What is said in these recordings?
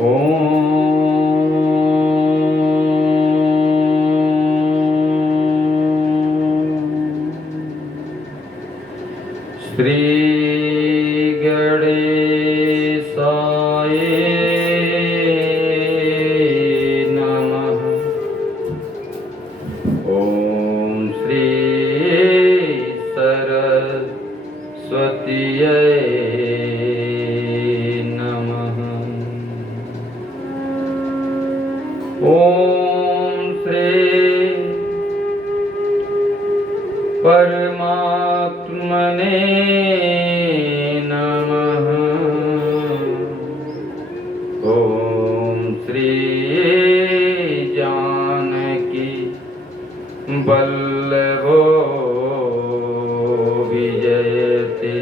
श्री गणेशाय नमः। ओम श्री सरस्वतीयै नमः। ओम श्री परमात्मने नमः। ओम श्री जानकी वल्लभो विजयते।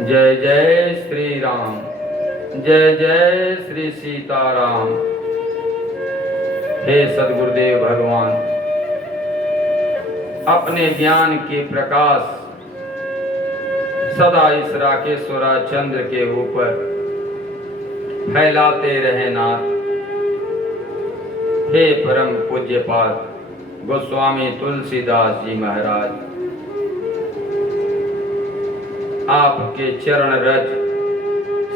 जय जय श्री राम, जय जय श्री सीताराम। हे सद्गुरुदेव भगवान, अपने ज्ञान के प्रकाश सदा इस राकेश्वरा चंद्र के ऊपर फैलाते रहे नाथ। हे परम पूज्यपाद गोस्वामी तुलसीदास जी महाराज, आपके चरण रज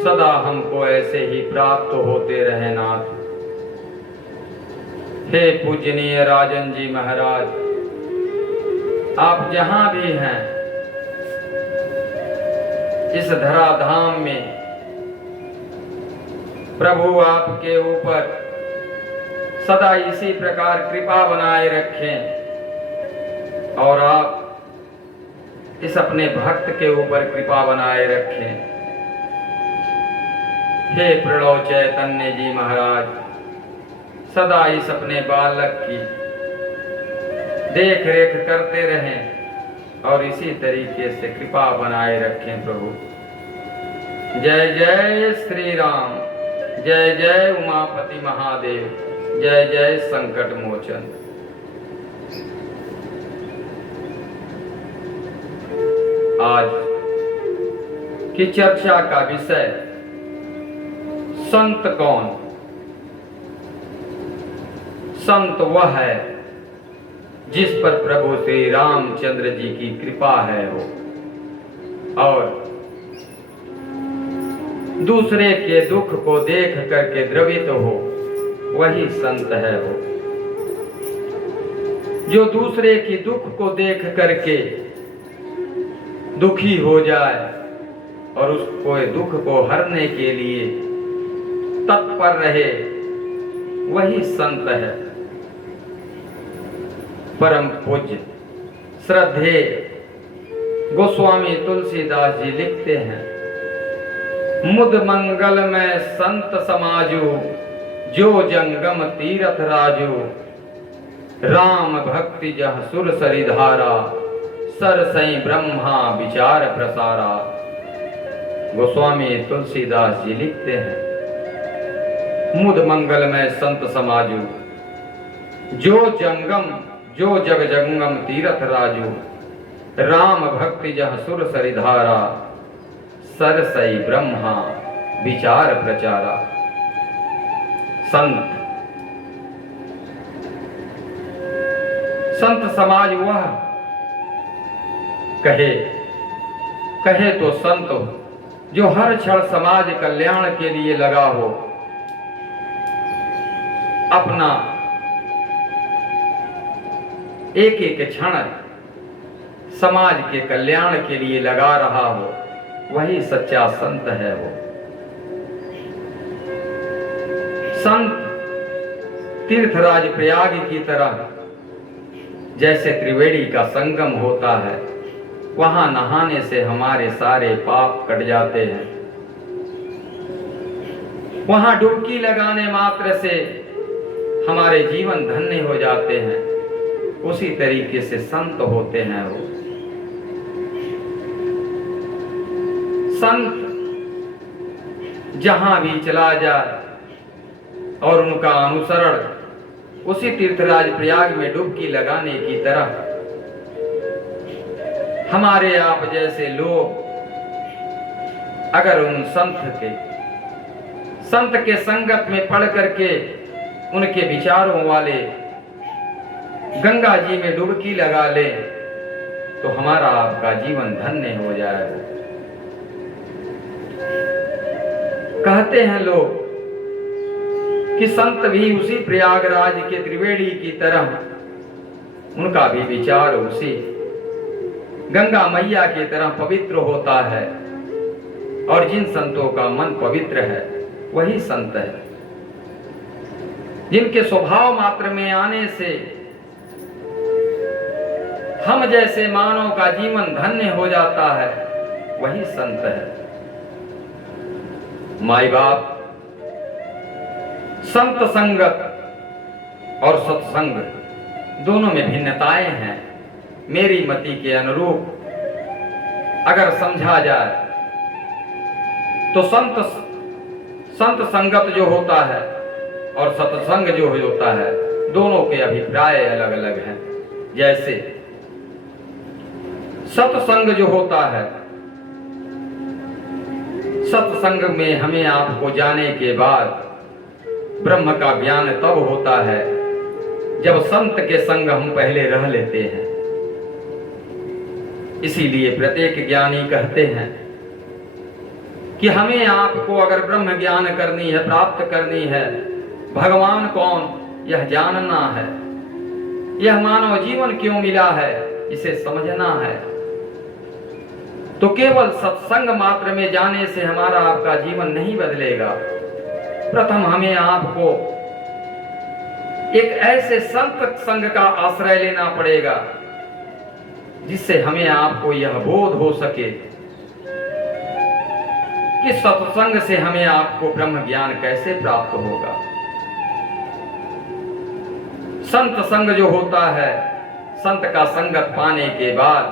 सदा हमको ऐसे ही प्राप्त होते रहे नाथ। हे पूजनीय राजन जी महाराज, आप जहां भी हैं इस धराधाम में, प्रभु आपके ऊपर सदा इसी प्रकार कृपा बनाए रखें और आप इस अपने भक्त के ऊपर कृपा बनाए रखें। हे प्रणव चैतन्य जी महाराज, सदा इस अपने बालक की देख रेख करते रहें और इसी तरीके से कृपा बनाए रखें प्रभु। जय जय श्री राम, जय जय उमापति महादेव, जय जय संकट मोचन। आज की चर्चा का विषय संत कौन। संत वह है जिस पर प्रभु श्री रामचंद्र जी की कृपा है वो, और दूसरे के दुख को देख करके द्रवित हो, वही संत है वो। जो दूसरे की दुख को देख करके दुखी हो जाए और उसको दुख को हरने के लिए तत्पर रहे, वही संत है। परम पूज्य श्रद्धेय गोस्वामी तुलसीदास जी लिखते हैं, मुद मंगल में संत समाजू, जो जंगम तीरथ राजू, राम भक्ति जह सुर सरिधारा, सर सई ब्रह्मा विचार प्रसारा। गोस्वामी तुलसीदास जी लिखते हैं, मुद मंगल में संत समाजू, जो जंगम जो जग जंगम तीरथ राजू, राम भक्ति जह सुर सरिधारा, सरसई ब्रह्मा विचार प्रचारा। संत संत समाज वह कहे तो संत हो जो हर क्षण समाज कल्याण के लिए लगा हो, अपना एक एक क्षण समाज के कल्याण के लिए लगा रहा हो, वही सच्चा संत है वो। संत तीर्थराज प्रयाग की तरह जैसे त्रिवेणी का संगम होता है, वहां नहाने से हमारे सारे पाप कट जाते हैं। वहां डुबकी लगाने मात्र से हमारे जीवन धन्य हो जाते हैं। उसी तरीके से संत होते हैं वो। संत जहां भी चला जाए और उनका अनुसरण उसी तीर्थराज प्रयाग में डुबकी लगाने की तरह, हमारे आप जैसे लोग अगर उन संत के संत के संगत में पढ़ करके उनके विचारों वाले गंगा जी में डुबकी लगा ले तो हमारा आपका जीवन धन्य हो जाएगा। कहते हैं लोग कि संत भी उसी प्रयागराज के त्रिवेणी की तरह, उनका भी विचार उसी गंगा मैया की तरह पवित्र होता है, और जिन संतों का मन पवित्र है वही संत है। जिनके स्वभाव मात्र में आने से हम जैसे मानव का जीवन धन्य हो जाता है वही संत है। माई बाप, संत संगत और सत्संग दोनों में भिन्नताएं हैं। मेरी मति के अनुरूप अगर समझा जाए तो संत संगत जो होता है और सत्संग जो होता है, दोनों के अभिप्राय अलग अलग हैं। जैसे सत्संग जो होता है, सत्संग में हमें आपको जाने के बाद ब्रह्म का ज्ञान तब होता है जब संत के संग हम पहले रह लेते हैं। इसीलिए प्रत्येक ज्ञानी कहते हैं कि हमें आपको अगर ब्रह्म ज्ञान करनी है, प्राप्त करनी है, भगवान कौन यह जानना है, यह मानव जीवन क्यों मिला है इसे समझना है, तो केवल सत्संग मात्र में जाने से हमारा आपका जीवन नहीं बदलेगा। प्रथम हमें आपको एक ऐसे संत संग का आश्रय लेना पड़ेगा जिससे हमें आपको यह बोध हो सके कि सत्संग से हमें आपको ब्रह्म ज्ञान कैसे प्राप्त होगा। संत संग जो होता है, संत का संगत पाने के बाद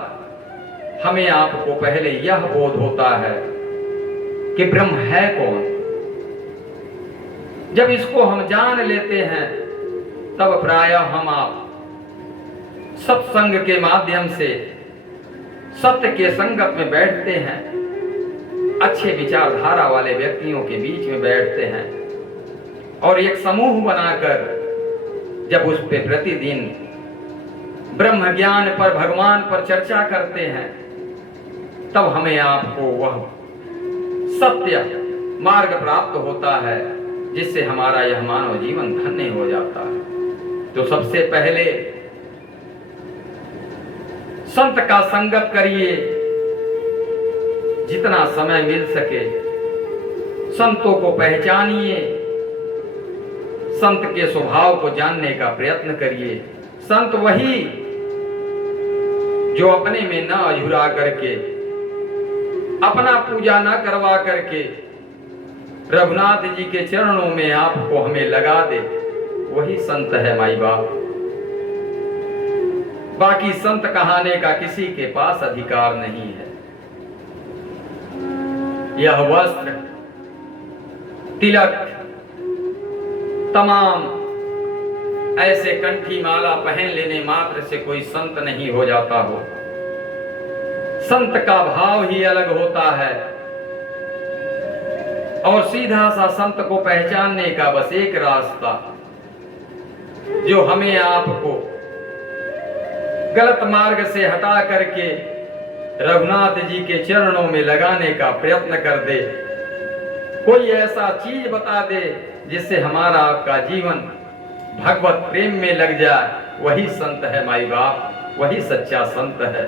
हमें आपको पहले यह बोध होता है कि ब्रह्म है कौन। जब इसको हम जान लेते हैं तब प्रायः हम आप सत्संग के माध्यम से सत्य के संगत में बैठते हैं, अच्छे विचारधारा वाले व्यक्तियों के बीच में बैठते हैं और एक समूह बनाकर जब उस पे प्रतिदिन ब्रह्म ज्ञान पर, भगवान पर चर्चा करते हैं, तब हमें आपको वह सत्य मार्ग प्राप्त होता है जिससे हमारा यह मानव जीवन धन्य हो जाता है। तो सबसे पहले संत का संगत करिए, जितना समय मिल सके संतों को पहचानिए, संत के स्वभाव को जानने का प्रयत्न करिए। संत वही जो अपने में न अझुरा करके, अपना पूजा न करवा करके रघुनाथ जी के चरणों में आपको हमें लगा दे, वही संत है माई बाप। बाकी संत कहाने का किसी के पास अधिकार नहीं है। यह वस्त्र, तिलक, तमाम ऐसे कंठी माला पहन लेने मात्र से कोई संत नहीं हो जाता हो। संत का भाव ही अलग होता है और सीधा सा संत को पहचानने का बस एक रास्ता, जो हमें आपको गलत मार्ग से हटा करके रघुनाथ जी के चरणों में लगाने का प्रयत्न कर दे, कोई ऐसा चीज बता दे जिससे हमारा आपका जीवन भगवत प्रेम में लग जाए, वही संत है माई बाप, वही सच्चा संत है।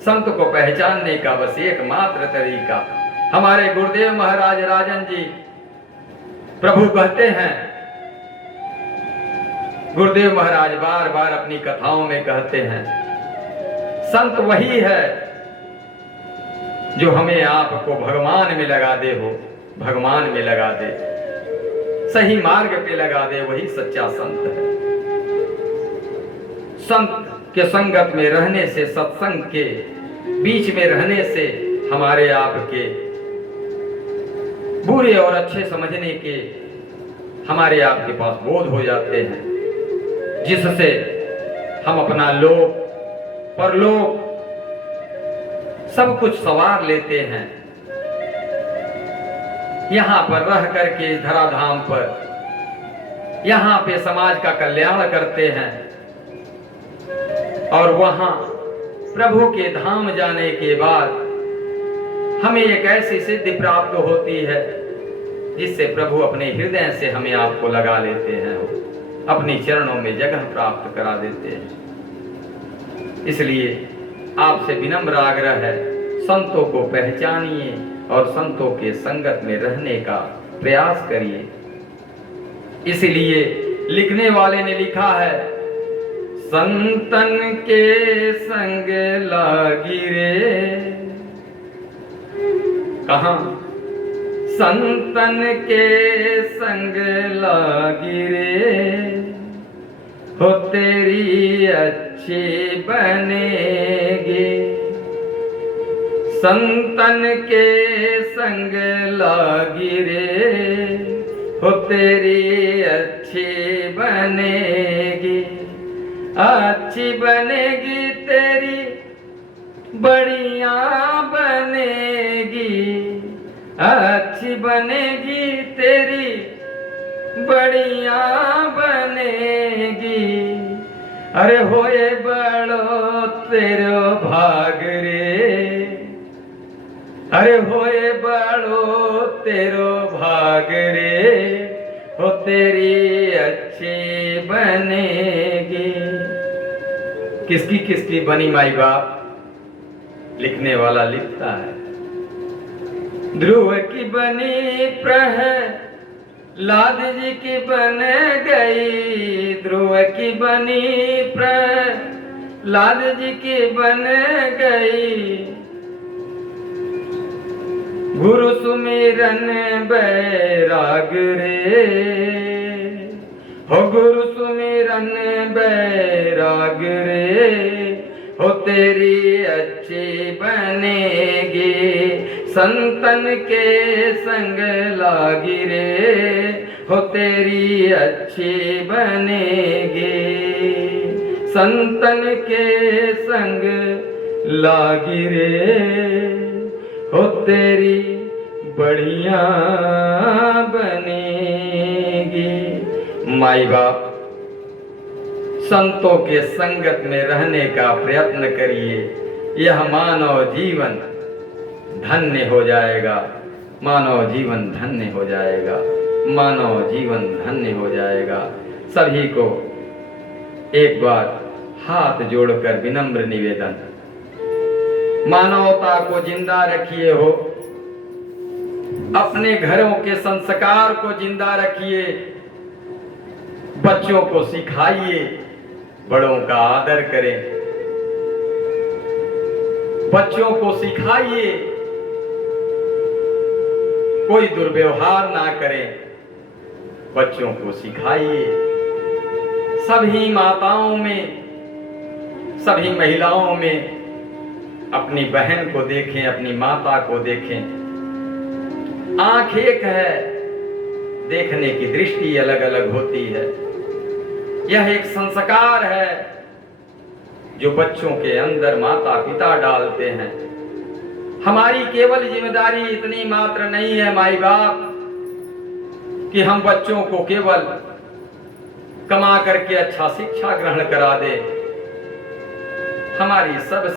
संत को पहचानने का बस एकमात्र तरीका, हमारे गुरुदेव महाराज राजन जी प्रभु कहते हैं, गुरुदेव महाराज बार बार अपनी कथाओं में कहते हैं, संत वही है जो हमें आपको भगवान में लगा दे, हो भगवान में लगा दे, सही मार्ग पे लगा दे, वही सच्चा संत है। संत के संगत में रहने से, सत्संग के बीच में रहने से हमारे आपके बुरे और अच्छे समझने के हमारे आपके पास बोध हो जाते हैं, जिससे हम अपना लोक परलोक सब कुछ संवार लेते हैं। यहाँ पर रह करके इस धराधाम पर यहाँ पे समाज का कल्याण करते हैं और वहां प्रभु के धाम जाने के बाद हमें एक ऐसी सिद्धि प्राप्त होती है जिससे प्रभु अपने हृदय से हमें आपको लगा लेते हैं, अपनी चरणों में जगह प्राप्त करा देते हैं। इसलिए आपसे विनम्र आग्रह है, संतों को पहचानिए और संतों के संगत में रहने का प्रयास करिए। इसलिए लिखने वाले ने लिखा है, संतन के संग लागी रे। कहां? संतन के संग लागी रे, हो तेरी अच्छी बनेगी। संतन के संग लागी रे, हो तेरी अच्छी बनेगी। अच्छी बनेगी तेरी बढ़िया बनेगी। अच्छी बनेगी तेरी बढ़िया बनेगी। अरे होए बड़ो तेरो भाग रे। अरे होए बड़ो तेरो भाग रे, हो तेरी अच्छी बनेगी। किसकी बनी माई बाप? लिखने वाला लिखता है, ध्रुव की बनी प्रहलाद जी की बन गई। ध्रुव की बनी प्रहलाद जी की बन गई। गुरु सुमिरन बैराग रे, हो गुरु सुमिरन बैराग रे, हो तेरी अच्छी बनेगी। संतन के संग लागी रे, हो तेरी अच्छी बनेगी। संतन के संग लागी रे, हो तेरी बढ़िया बनेगी। माई बाप, संतों के संगत में रहने का प्रयत्न करिए। यह मानव जीवन धन्य हो जाएगा। मानव जीवन धन्य हो जाएगा। मानव जीवन धन्य हो जाएगा। सभी को एक बार हाथ जोड़कर विनम्र निवेदन, मानवता को जिंदा रखिए। हो अपने घरों के संस्कार को जिंदा रखिए। बच्चों को सिखाइए, बड़ों का आदर करें। बच्चों को सिखाइए, कोई दुर्व्यवहार ना करें। बच्चों को सिखाइए। सभी माताओं में, सभी महिलाओं में अपनी बहन को देखें, अपनी माता को देखें। आंख एक है, देखने की दृष्टि अलग अलग होती है। यह एक संस्कार है जो बच्चों के अंदर माता पिता डालते हैं। हमारी केवल जिम्मेदारी इतनी मात्र नहीं है माई बाप कि हम बच्चों को केवल कमा करके अच्छा शिक्षा ग्रहण करा दे। हमारी सब